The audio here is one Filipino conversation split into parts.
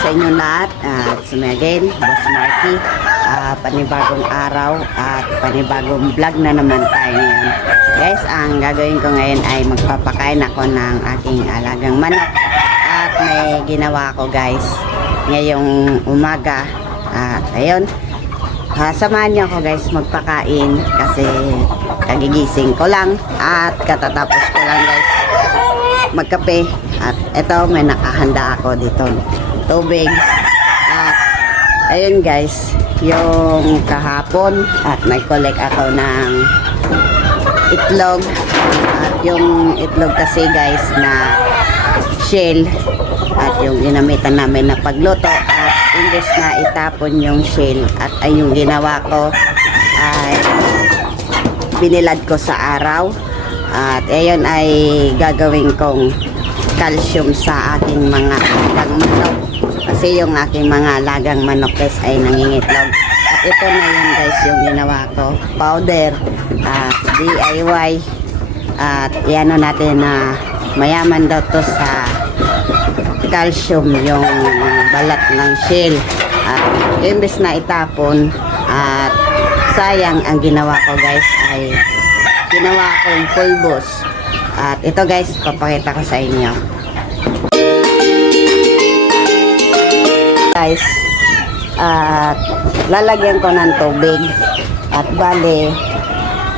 sa inyo lahat. It's me again, Boss Marky. Panibagong araw at panibagong vlog na naman tayo ngayon. Guys, ang gagawin ko ngayon ay magpapakain ako ng aking alagang manok. At may ginawa ko guys ngayong umaga. At ayun, samahan niyo ako guys magpakain kasi kagigising ko lang at katatapos ko lang guys magkape. At ito may nakahanda ako dito tubig. At ayun guys, yung kahapon at nag-collect ako ng itlog. At yung itlog kasi guys na shell at yung ginamitan namin na pagluto, at imbes na itapon yung shell at ay yung ginawa ko ay binilad ko sa araw. At ayun ay gagawin kong calcium sa aking mga alagang manok kasi yung aking mga alagang manok guys ay nangingitlog. At ito na yun guys yung ginawa ko, powder, DIY. At iano natin na mayaman daw to sa calcium yung balat ng shell. At imbes na itapon at sayang, ang ginawa ko guys ay ginawa kong pulbos. At ito guys, papakita ko sa inyo guys. At lalagyan ko ng tubig at bale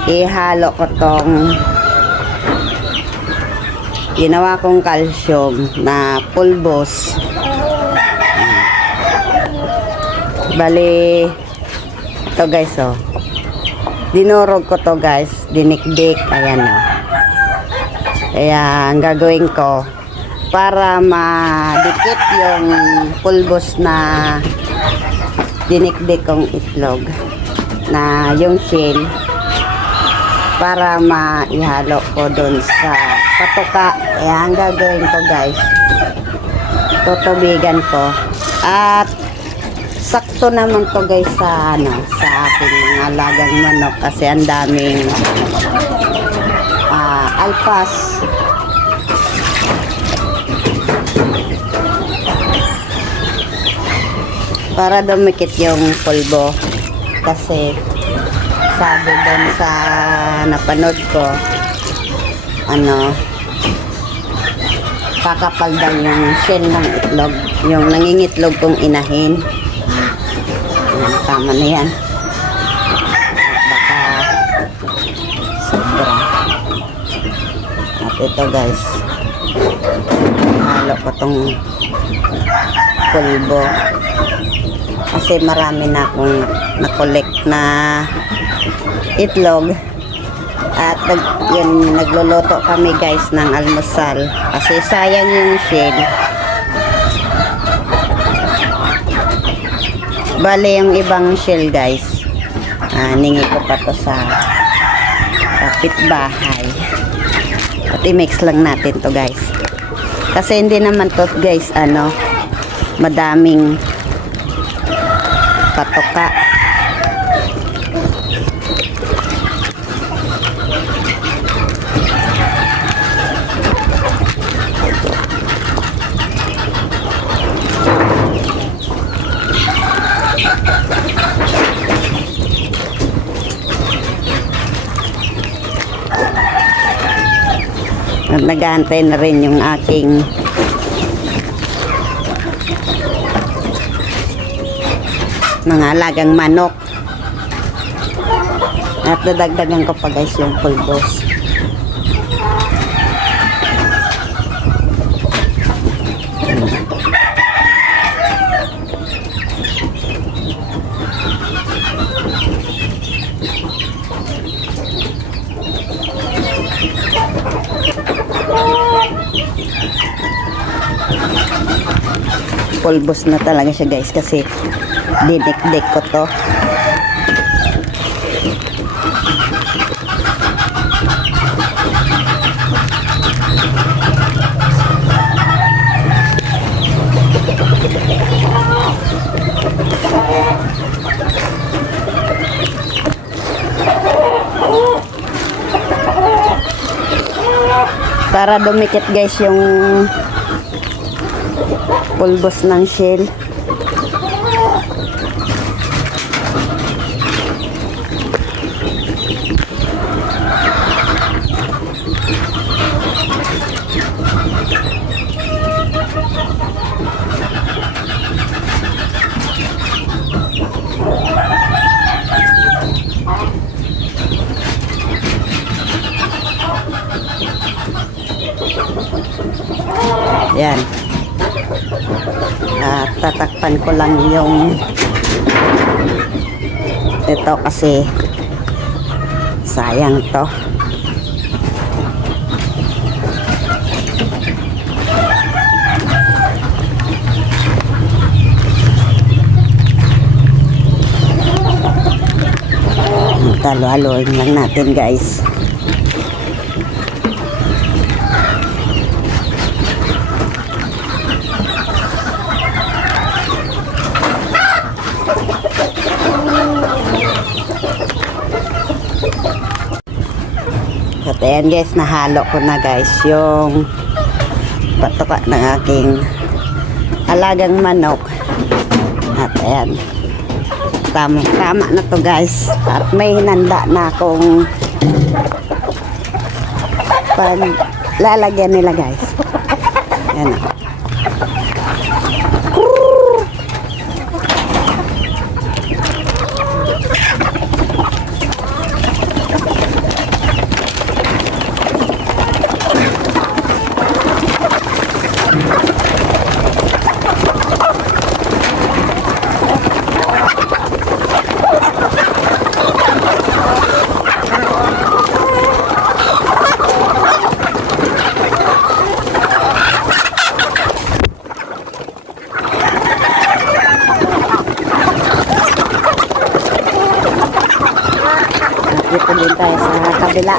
ihalo ko tong ginawa kong calcium na pulbos. Bale ito guys, oh, dinurog ko to guys, dinikdik, ayan o. Kaya ang gagawin ko para madikit yung pulbos na dinikdik kong itlog na yung shell, para maihalo ko dun sa patuka. Kaya ang gagawin ko guys, tutubigan ko at sakto naman to guys sa sa aking mga alagang manok kasi ang daming alpas. Para dumikit yung pulbo kasi sabi doon sa napanood ko kakapal daw yung shell ng itlog, yung nangingitlog kong inahin. Tama na yan, baka sobra. At ito guys, halo ko tong pulbo kasi marami na akong na-collect na itlog. At nagluluto kami guys ng almusal kasi sayang yung shell. Bale yung ibang shell guys, ningi ko pa to sa kapitbahay. At i-mix lang natin to guys kasi hindi naman to guys madaming patoka. At nag-aantay na rin yung aking mga alagang manok. At dadagdagan ko pa guys yung pulbos. Pulbos na talaga siya guys kasi dinik-dik ko to. Para dumikit guys yung pulbos ng shell. Yan. Tatakpan ko lang yung ito kasi sayang to. Halo-haloin lang natin, guys. At ayan guys, nahalo ko na guys yung patuka ng aking alagang manok. At ayan, tama na to guys. At may hinanda na akong lalagyan nila guys. Ayan o. Dito din tayo sa kabila.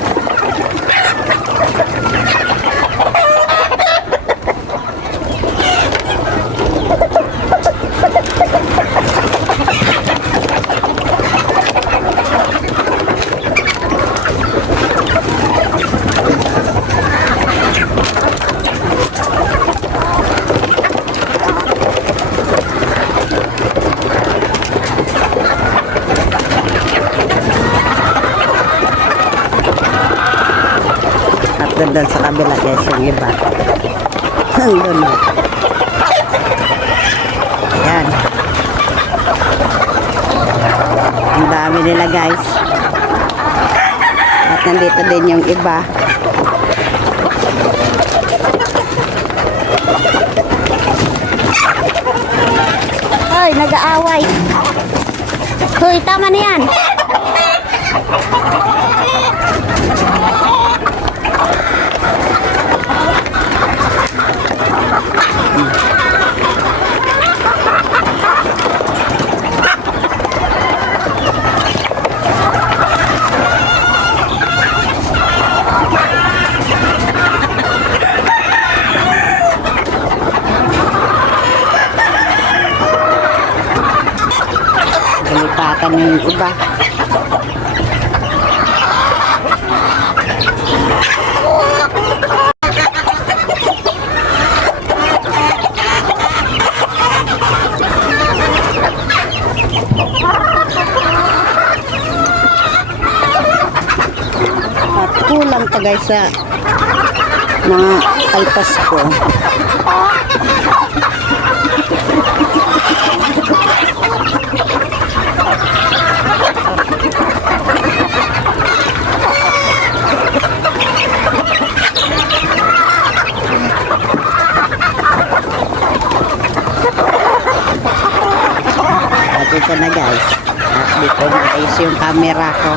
Doon sa kabila guys yung iba. Doon. Ayan. Ang dami nila guys. At nandito din yung iba. Hoy, nag-aaway. Hoy, tama na yan. Lumipatan na yung iba. At kulang pa guys sa mga kalpas ko. Ito na guys. At dito na guys yung camera ko.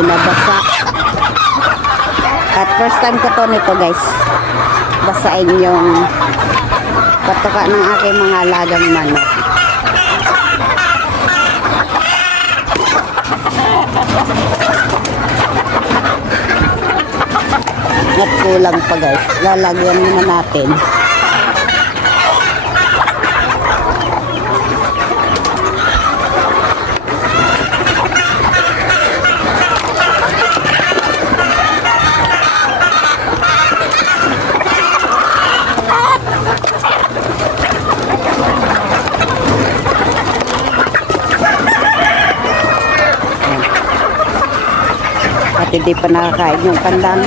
binabasa. At first time ko to nito guys. Basain yung patuka ng aking mga alagang manok. At kulang pa guys. Lalagyan muna natin. At hindi pa nakakain yung pandan.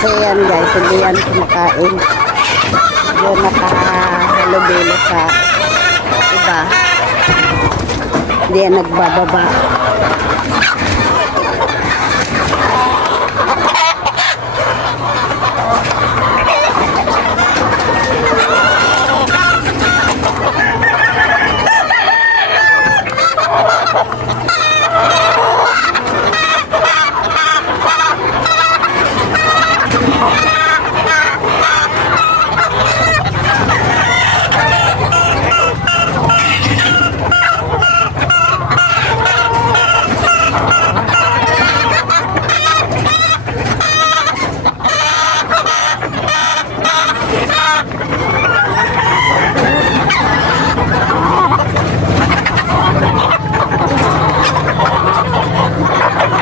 Kasi yan guys, hindi yan kumakain. Yun nakahalubilo sa iba. Hindi yan nagbababa.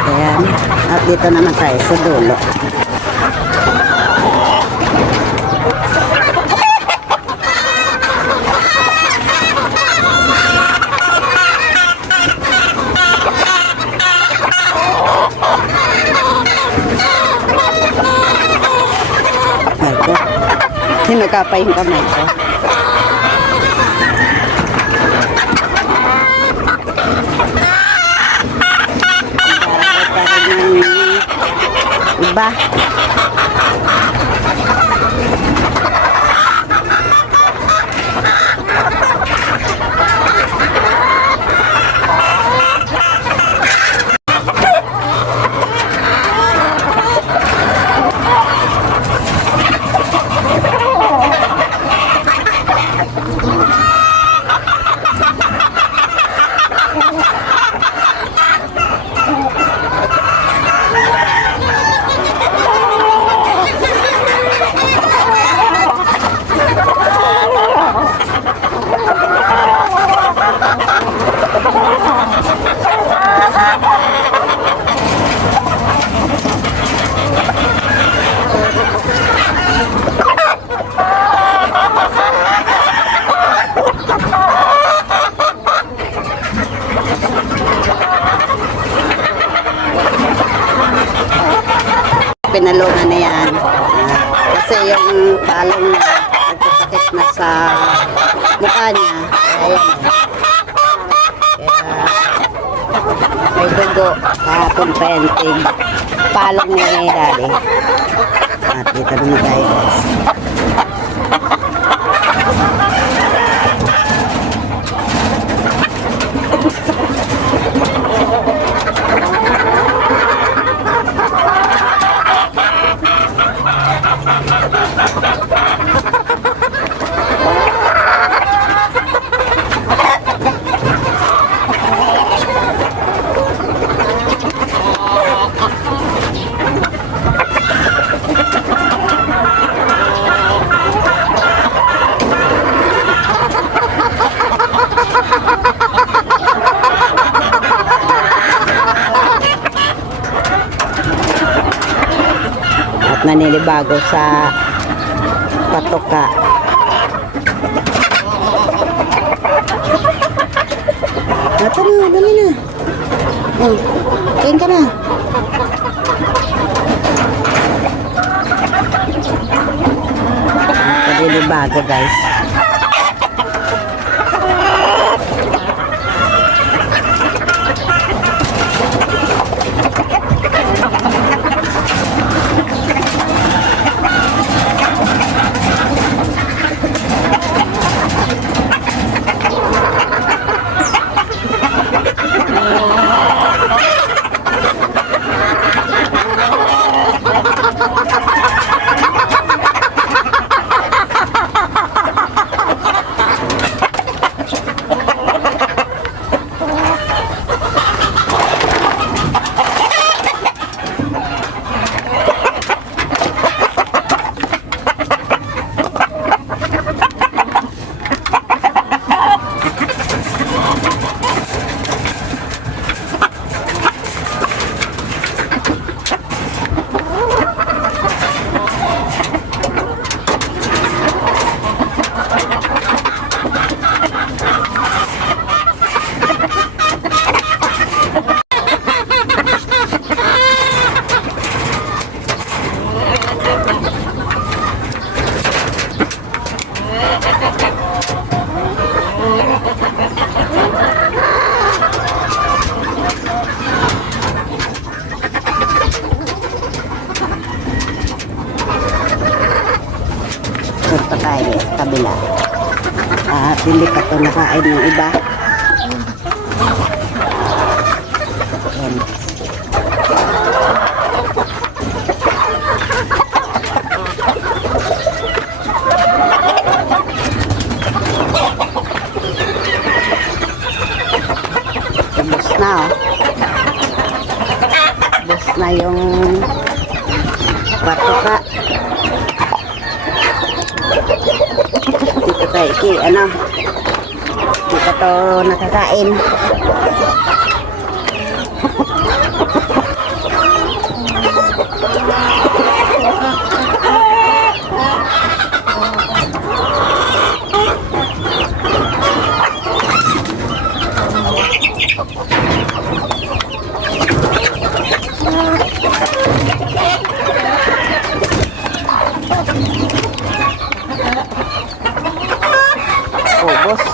Ayan. At dito naman tayo sa dulo. Ito. Sinagkapay yung kamay ko. Iba. Pinalungan na yan. Kasi yung talong na nagkasakit na sa mukha niya. Ayan. naligo kahapon pa yan palong ni Daddy. At dito naman tayo guys. At naninibago sa patoka. Ito na, dali na. Oh, kain ka na. Naninibago guys. Punta tayo sa kabila. At hindi pa ito nakain ng iba. Ayan. Ubus na oh. Ubus na yung patoka. Dito tayo dito to nakakain. Ubos.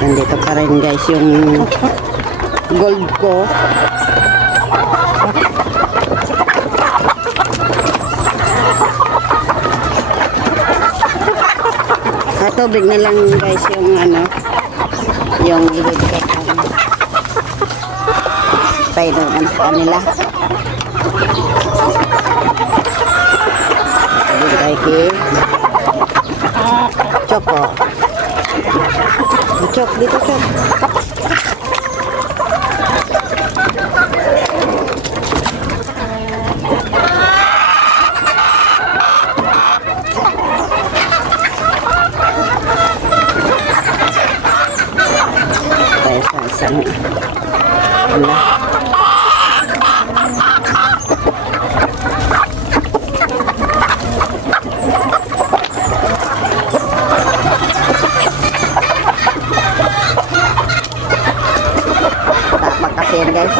Nandito pa rin guys yung gold ko. Tubig na lang guys yung yung ibigay tayo naman sa kanila. Ibigay kay Choco. Parang, wala. Tapak kasi yan guys.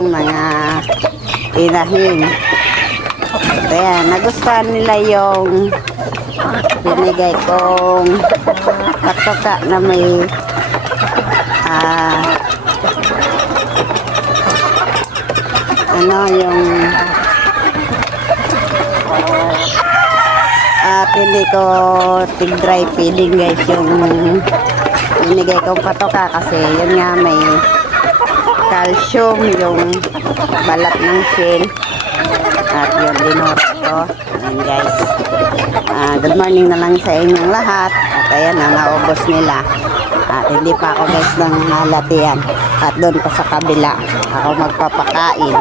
Mga inahin. Kaya nagustuhan nila yung binigay kong patoka na may yung hindi ko tig-dry feeding guys yung binigay kong patoka kasi yun nga may calcium yung balat ng shell at yung dinora ko. Ayan guys, good morning na lang sa inyong lahat at ayan na naubos nila at hindi pa ako guys nang halatian at doon pa sa kabila ako magpapakain.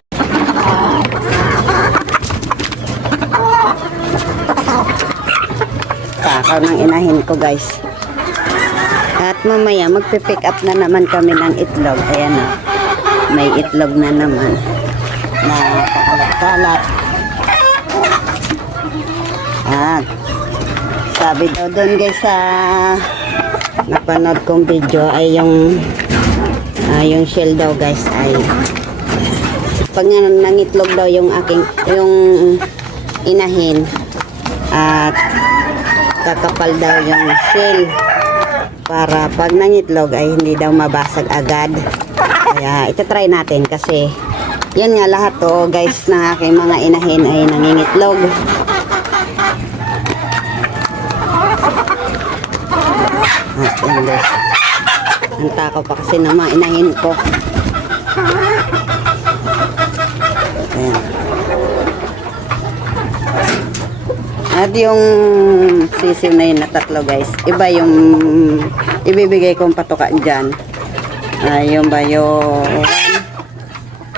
Takaw ng inahin ko guys at mamaya magpipick up na naman kami ng itlog. Ayan na, may itlog na naman na pakalat-kalat. At sabi daw doon guys sa napanood kong video ay yung shell daw guys ay pag nangitlog daw yung inahin at kakapal daw yung shell para pag nangitlog ay hindi daw mabasag agad. Kaya ito try natin kasi yan nga lahat to guys ng aking mga inahin ay nangingitlog. At yan guys, ang takaw pa kasi ng mga inahin ko. Ayan. At yung sisiw na yun na tatlo guys, iba yung ibibigay kong patoka dyan. Yung bayo.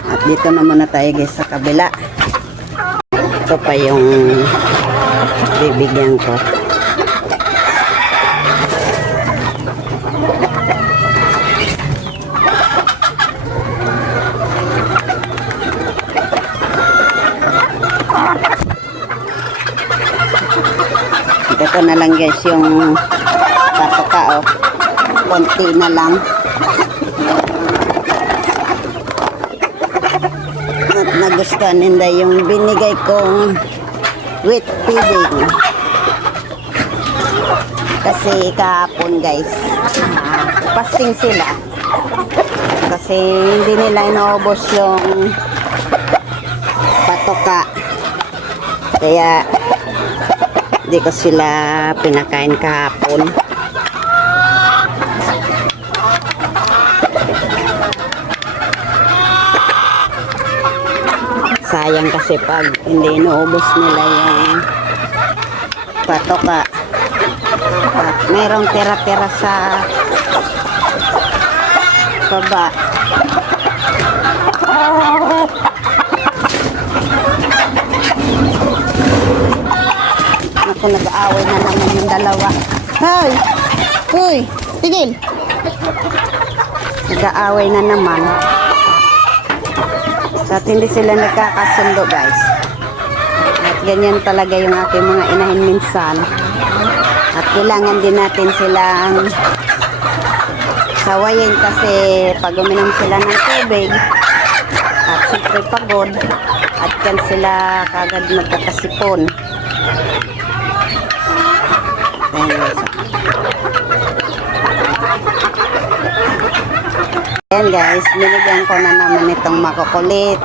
At dito na muna tayo guys sa kabila. Ito pa yung bibigyan ko. Ito na lang guys yung patoka konti na lang. At nagustuhan nila yung binigay kong wheat feeding kasi kahapon guys fasting sila kasi hindi nila inaubos yung patoka kaya hindi ko sila pinakain kahapon. Sayang kasi pag hindi inuubos nila yung patoka at mayroong tira-tira sa baba. Ako nag-aaway na naman yung dalawa. Hoy! Hoy! Tigil! nag-aaway na naman. So, at hindi sila nagkakasundo, guys. At ganyan talaga yung aking mga inahin minsan. At kailangan din natin silang sawayin kasi pag uminom sila ng tubig at siyempre pagod at yan sila kagad magkakasipon. Ayan guys, binigyan ko na naman itong makukulit.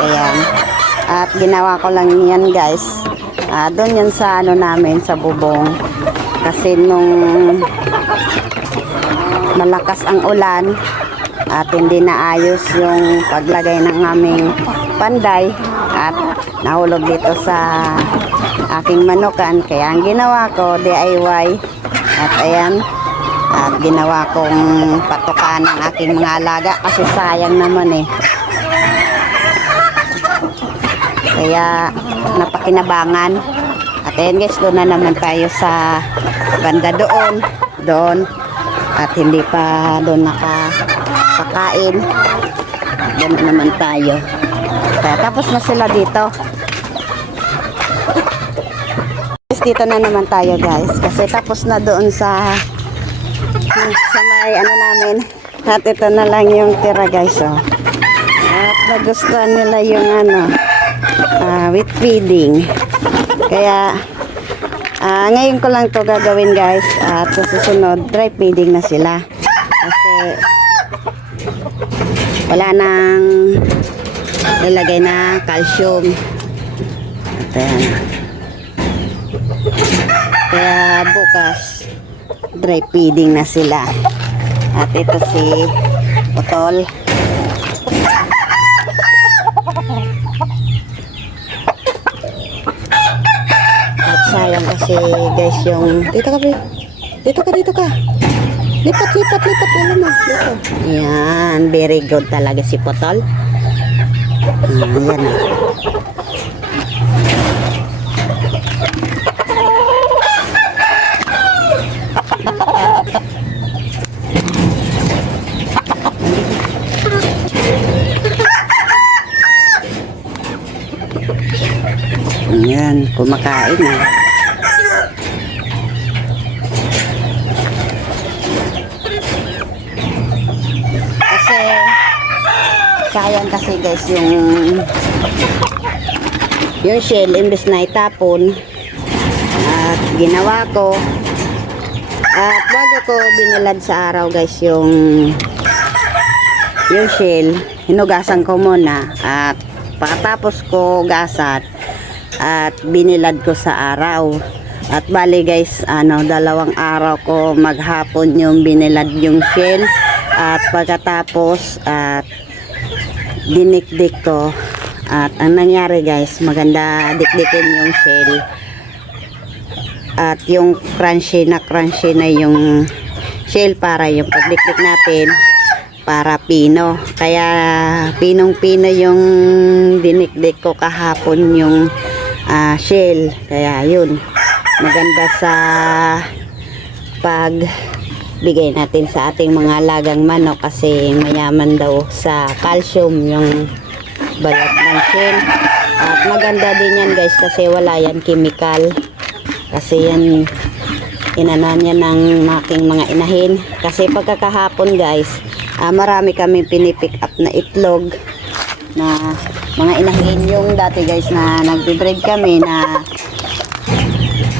Ayan. At ginawa ko lang yan guys. Doon yan sa ano namin, sa bubong. Kasi nung malakas ang ulan at hindi naayos yung paglagay ng aming panday at nahulog dito sa aking manukan. Kaya ang ginawa ko, DIY. At ayan. At ginawa kong patukan ng aking mga alaga kasi sayang naman eh. Kaya napakinabangan. At ayan guys, doon na naman tayo sa banda doon. At hindi pa doon nakapakain. Doon na naman tayo. Kaya tapos na sila dito. Dito na naman tayo guys. Kasi tapos na doon sa may ano namin. At ito na lang yung tira guys. Oh. At nagustuhan nila yung ano, with feeding. Kaya ngayon ko lang to gagawin guys. At sa susunod dry feeding na sila. Kasi wala nang nilagay na calcium. At ayan. Kaya bukas dry feeding na sila. At ito si Putol. At sayang kasi guys yung dito ka. Lipat. Alam mo. Dito. Yan. Very good talaga si Putol. Yan ah. Ayan, kumakain na. Kasi sayang kasi guys yung shell imbes na itapon at ginawa ko at bago ko binalad sa araw guys yung shell, hinugasan ko muna at pagkatapos ko gasan at binilad ko sa araw. At bali guys, 2 araw ko maghapon yung binilad yung shell. At pagkatapos at dinikdik ko. At ang nangyari guys, maganda dikdikin yung shell. At yung crunchy na yung shell para yung pagdikdik natin para pino. Kaya pinong-pino yung dinikdik ko kahapon yung shell. Kaya yun, maganda sa pagbigay natin sa ating mga alagang manok kasi mayaman daw sa calcium yung balat ng shell. At maganda din yan guys kasi wala yan chemical. Kasi yan inanon yan ng aking mga inahin. Kasi pagkakahapon guys, marami kami pinipick up na itlog na mga inahin yung dati guys na nagbe-breed kami na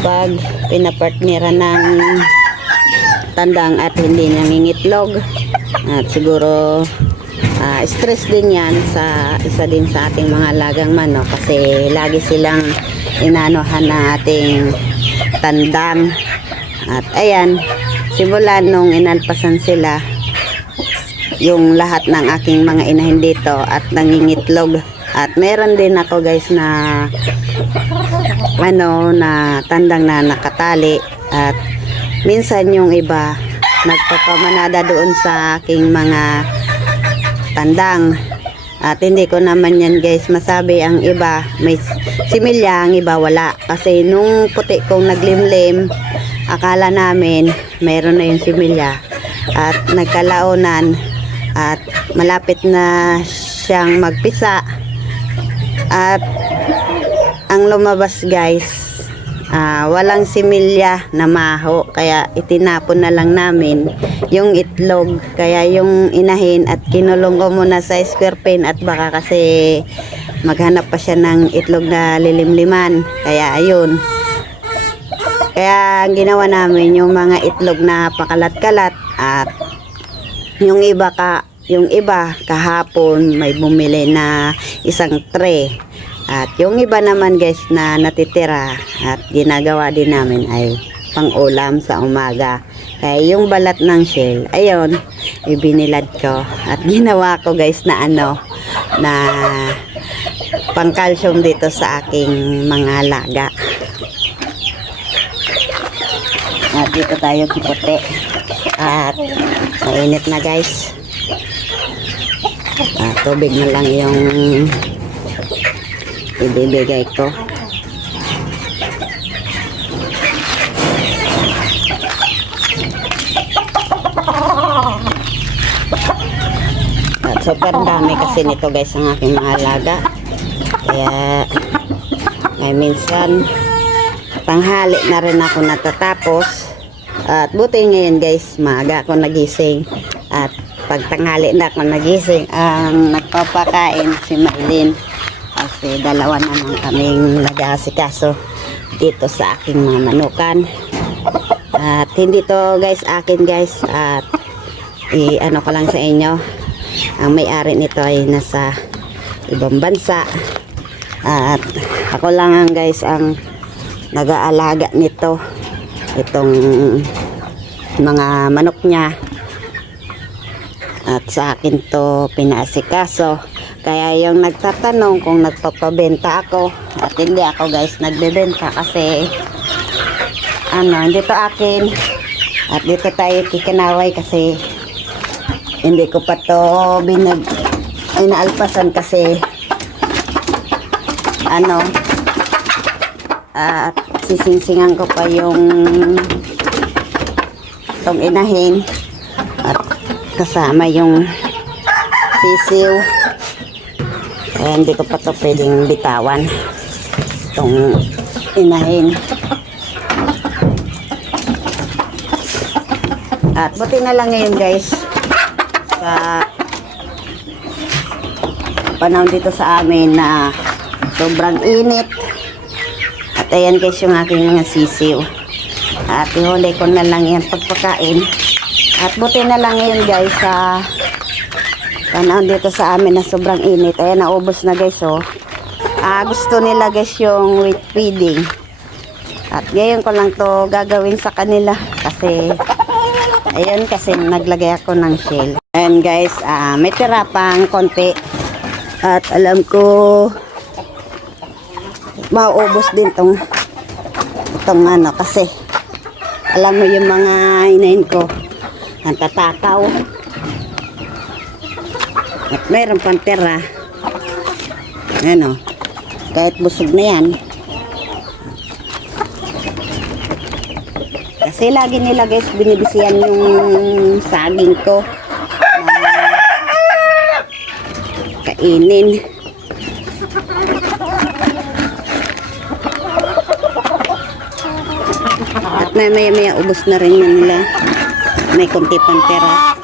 pag pinapartnera ng tandang at hindi nangingitlog at siguro stress din yan sa isa din sa ating mga alagang manok kasi lagi silang inaanohan ng ating tandang. At ayan, simulan nung inalpasan sila yung lahat ng aking mga inahin dito at nangingitlog. At meron din ako guys na na tandang na nakatali at minsan yung iba nagpapamanada doon sa aking mga tandang. At hindi ko naman yan guys masabi, ang iba may similya, ang iba wala. Kasi nung puti kong naglimlim, akala namin mayroon na yung similya. at nagkalaunan at malapit na siyang magpisa at ang lumabas guys, walang similya na maho, kaya itinapon na lang namin yung itlog. Kaya yung inahin at kinulong ko muna sa square pen at baka kasi maghanap pa siya ng itlog na lilimliman, kaya ayun. Kaya ang ginawa namin yung mga itlog na pakalat-kalat at yung iba kahapon may bumili na isang tray. At yung iba naman guys na natitira at ginagawa din namin ay pang-ulam sa umaga. Kaya yung balat ng shell, ayun, ibinilad ko at ginawa ko guys na na pang-calcium dito sa aking mga laga. At dito tayo kipote at mainit na guys. Tubig na lang yung ibibigay ko. At super dami kasi nito guys ang aking mga alaga. Kaya may minsan tanghali na rin ako natatapos. At buti ngayon guys, maaga ako nagising. At pag tanghali na ako nagising, ang nagpapakain si Maylin. Kasi dalawa naman kaming nag-aasikaso dito sa aking mga manukan. At hindi to guys akin guys. At ano ko lang sa inyo, ang may-ari nito ay nasa ibang bansa. At ako lang guys ang nag-aalaga nito, itong mga manok niya. At sa akin to pinaasikaso. Kaya yung nagtatanong kung nagpapabenta ako, at hindi ako guys nagbebenta kasi hindi to akin. At dito tayo kikinaway kasi hindi ko pa to inaalpasan kasi at sisingsingan ko pa yung tong inahin at kasama yung sisiw. Kaya hindi ko pa ito pwedeng bitawan itong inahin. At buti na lang ngayon guys sa panahon dito sa amin na sobrang init. At ayan guys yung aking mga sisiw. At ihuli ko na lang yan pagpakain. At buti na lang ngayon guys sa panahon dito sa amin na sobrang init. Ayan, naubos na guys oh. Gusto nila guys yung wheat feeding. At ngayon ko lang to gagawin sa kanila kasi ayun, kasi naglagay ako ng shell. Ayan guys, may tira pang konti. At alam ko mauubos din itong kasi alam mo yung mga inahin ko ang tatakaw. At mayroon pang tira. Ayan o. Kahit busog na yan. Kasi lagi nila guys binibisiyan yung saging ko na kainin. At maya ubos na rin nila. May konti pang tira.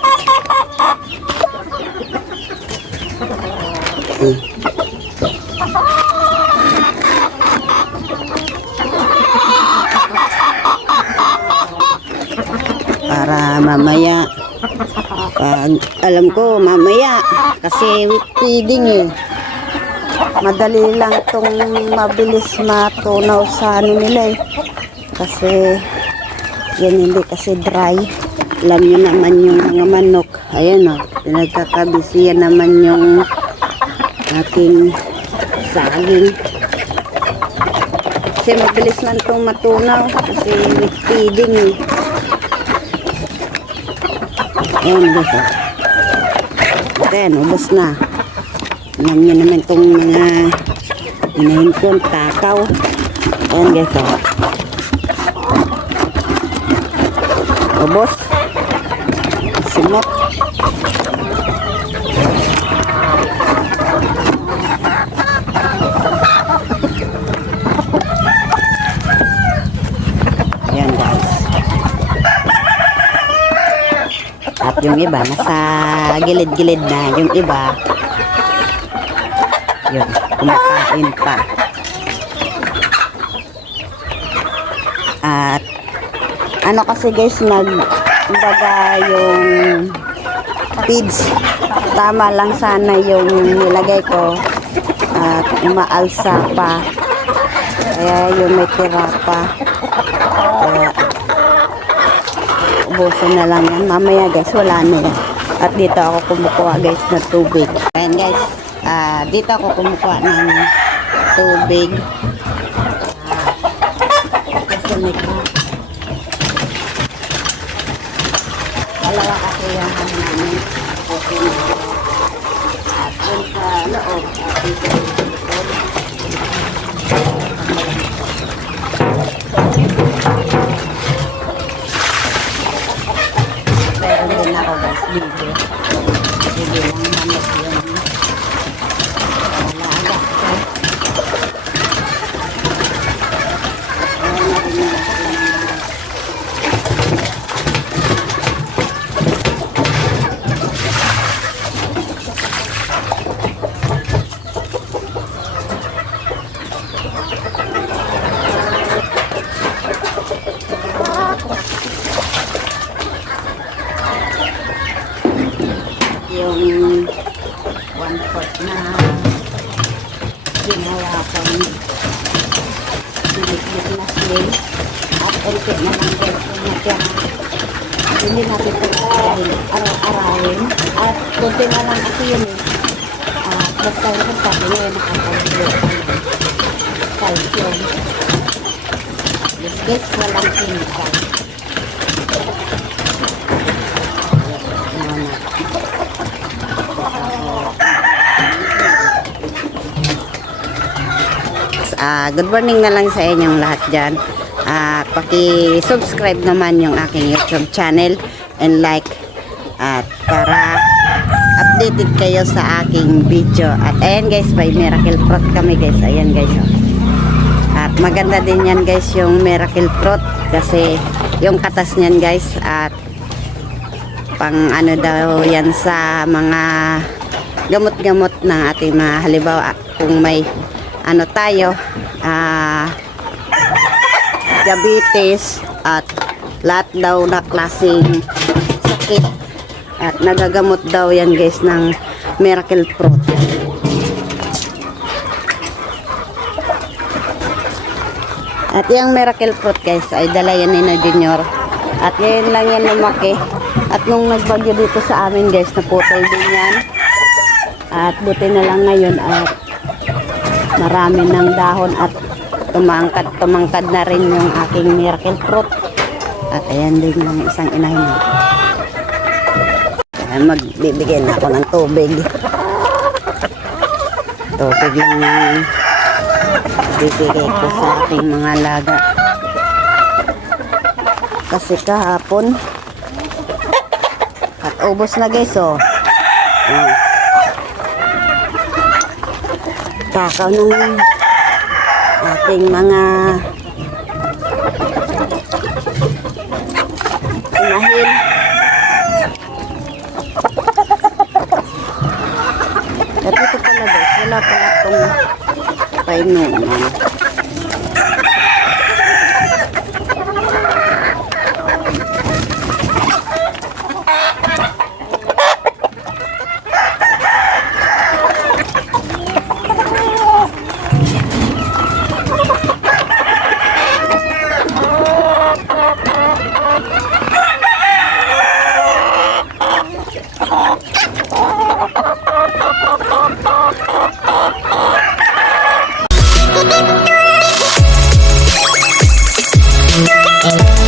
Para mamaya alam ko mamaya kasi wheat feeding madali lang itong mabilis matunaw sa nila kasi yan hindi kasi dry. Alam nyo naman yung mga manok, ayan pinagkakabisiyan naman yung ating saging kasi mabilis lang itong matunaw kasi wheat feeding ayan guys ayan, ubos na. Alam nyo naman itong mga inahin ko, takaw. Ayan guys ubos. simot. Yan guys. At yung iba nasa gilid-gilid na, yung iba yun, kumakain pa. At ano kasi guys, kumbaga yung feeds, tama lang sana yung nilagay ko at umaalsa pa, kaya yung may tira pa, kaya ubusin na lang yan mamaya guys, wala na yan. At dito ako kumukuha guys ng tubig. Ayan guys, dito ako kumukuha ng tubig kasi may dalawa kasi yung ano namin, okay na. At yun sa loob, at dito meron din ako guys dito. Hindi lang manok yun. Alaga ko. Ayan na rin yung yung 1/4 na ginawa kong silik-lik na sling at unti na lang guys yung natira. Hindi natin ito araw-arawin at kunti na lang kasi yun at basta yung sabi nyo yung nakapaglo calcium guys, walang chemical. Good morning na lang sa inyong lahat dyan. Paki-subscribe naman yung aking YouTube channel and like at para updated kayo sa aking video. At ayan guys, may miracle fruit kami guys. Ayan guys. At maganda din yan guys yung miracle fruit kasi yung katas niyan guys at pang ano daw yan sa mga gamot-gamot ng ating mga halimbawa kung may ano tayo diabetes at lahat daw na klaseng sakit at nagagamot daw yan guys ng miracle fruit. At yung miracle fruit guys ay dala yan ni na Junior at ngayon lang yan lumaki at nung nagbagyo dito sa amin guys naputol din yan at buti na lang ngayon at marami ng dahon at tumangkad na rin yung aking miracle fruit. At ayan din yung isang inahin. Ayan, magbibigyan ako ng tubig. Tubig lang yung bibigay ko sa aking mga alaga. Kasi kahapon at ubos na guys oh. Ayan. Takaw nung ating mga inahin. At ito pala guys, wala pala itong painuman. Oh,